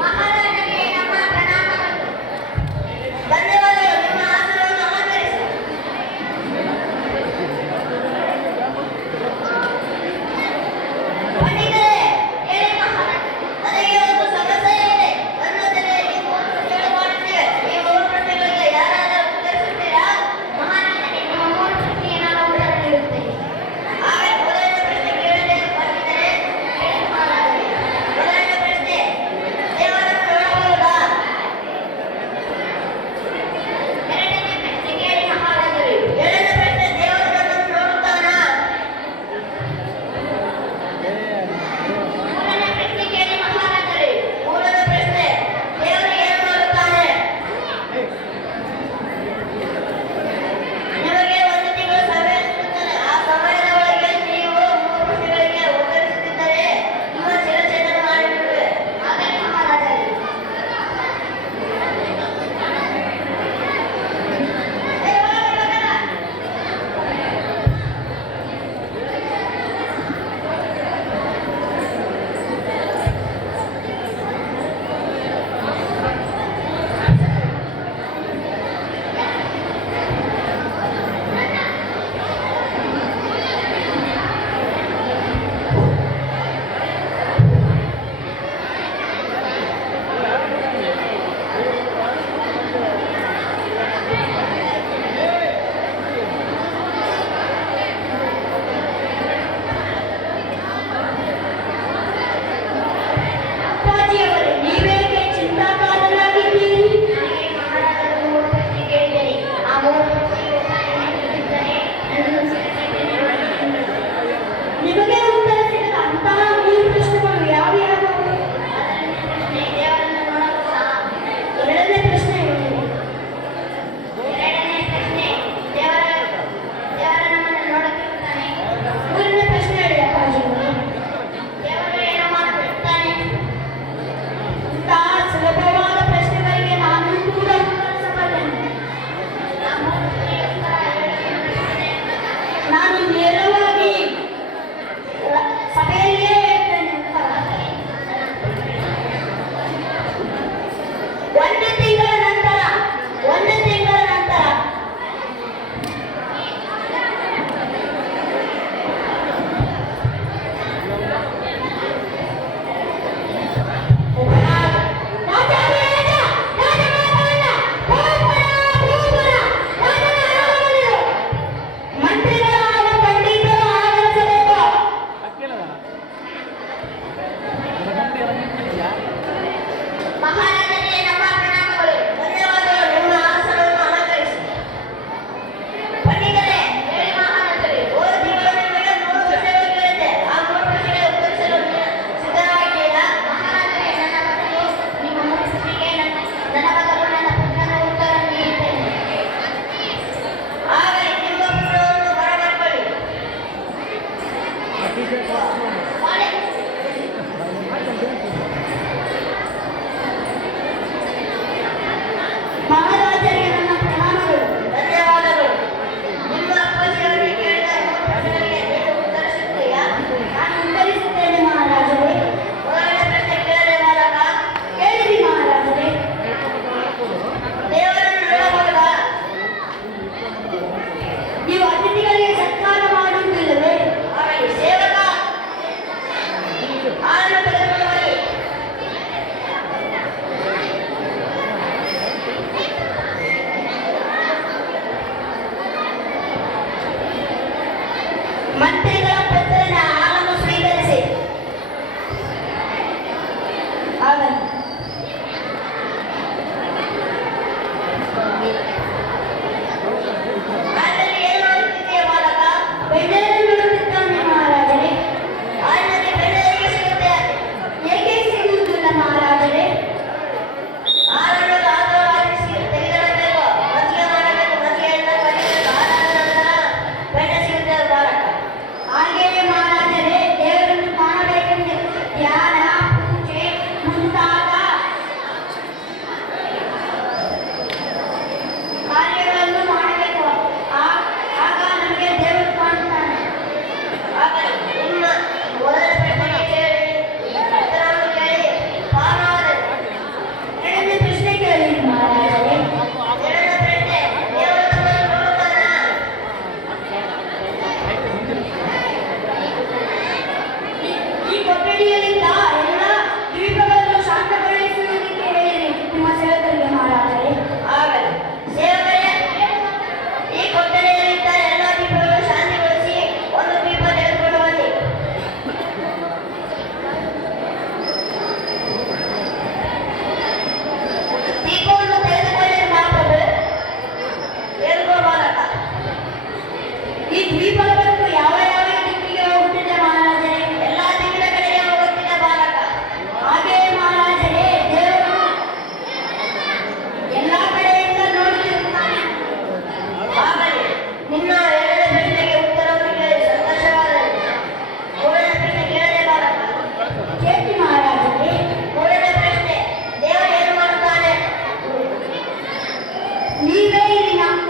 ಮಹಾರಾಜ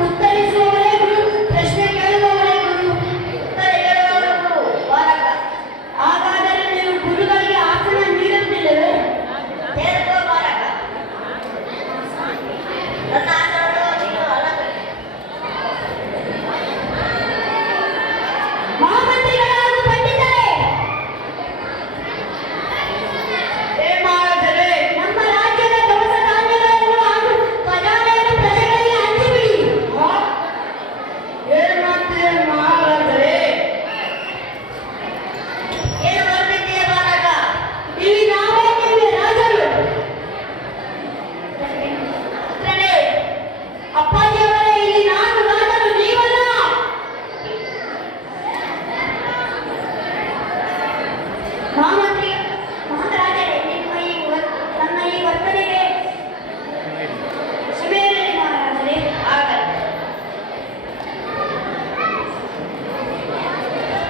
ಉತ್ತರಿಸುವವರೇ ಗುರು, ಪ್ರಶ್ನೆ ಕೇಳುವವರೇ ಗುರು, ಉತ್ತರ ಹೇಳುವವರೇ ಗುರು. ಬಾಲಕ, ಹಾಗಾದರೆ ನೀವು ಗುರುಗಳಿಗೆ ಆಸನ ನೀಡುತ್ತಿಲ್ಲವೇ? ಕೇಳಿಕೋ ಬಾಲಕ, ನನ್ನ ಆಸನವನ್ನು ನೀನು ಅಲಂಕರಿಸಿ. ಮಹಾಮಂತ್ರಿಗಳಾದ ಪಂಡಿತರೇ, ನಮ್ಮ ರಾಜ್ಯದ ದವಸ ಧಾನ್ಯಗಳನ್ನು ಹಾಗೂ ಖಜಾನೆಯನ್ನು ಪ್ರಜೆಗಳಿಗೆ ಹಂಚಿಬಿಡಿ. ಮಹಾರಾಜರೇ, ಏನು ಮಾಡುತ್ತಿದ್ದೀಯ ಬಾಲಕ? ಇಲ್ಲಿ ನಾವೇ ನಿಮಗೆ ರಾಜರು. ಪುತ್ರನೇ, ಅಪ್ಪಾಜಿಯವರೇ, ಇಲ್ಲಿ ನಾನು ರಾಜರು, ನೀವಲ್ಲ. ಮಹಾರಾಜರೇ, ನನ್ನ ಈ ವರ್ತನೆಗೆ ಕ್ಷಮೆಯಿರಲಿ ಮಹಾರಾಜರೇ. ಆಗಲಿ.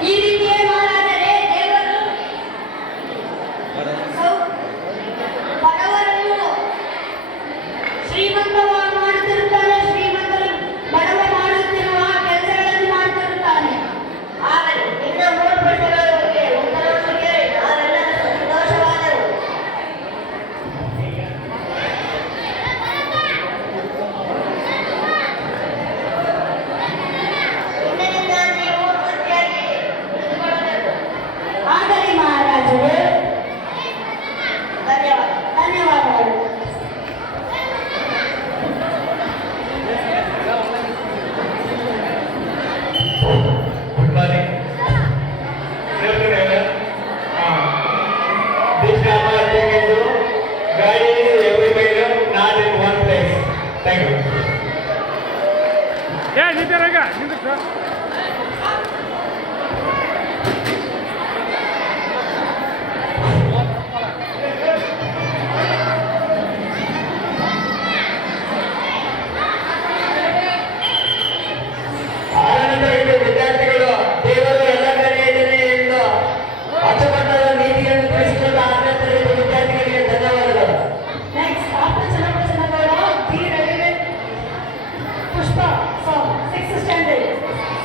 ಈ ರೀತಿಯೇ ಮಹಾರಾಜರೇ, ದೇವರು ಬಡವರನ್ನು ಶ್ರೀಮಂತ ಮಾಡುತ್ತಿರುತ್ತಾನೆ, ಶ್ರೀಮಂತರು ಬಡವ ಮಾಡುತ್ತಿರುವ ಕೆಲಸಗಳನ್ನು ಮಾಡುತ್ತಿರುತ್ತಾನೆ. ಆಗಲಿ. ನಿನ್ನ ಮೂರು ಪ್ರಶ್ನೆಗಳ ಬಗ್ಗೆ ಉತ್ತರವನ್ನು ಕೇಳಿ ನಾವೆಲ್ಲ ಸಂತೋಷವಾದೆವು. ಇಂದಿನಿಂದ ನೀವು ವೃತ್ತಿಯಾಗಿ ಉಳಿದುಕೊಳ್ಳಬೇಕು. ಆಗಲಿ ಮಹಾರಾಜರೇ, ಧನ್ಯವಾದ. ಧನ್ಯವಾದಗಳು. Good morning. Children, this drama is to guide everybody not in one place. Thank you. Yeah, you did it again.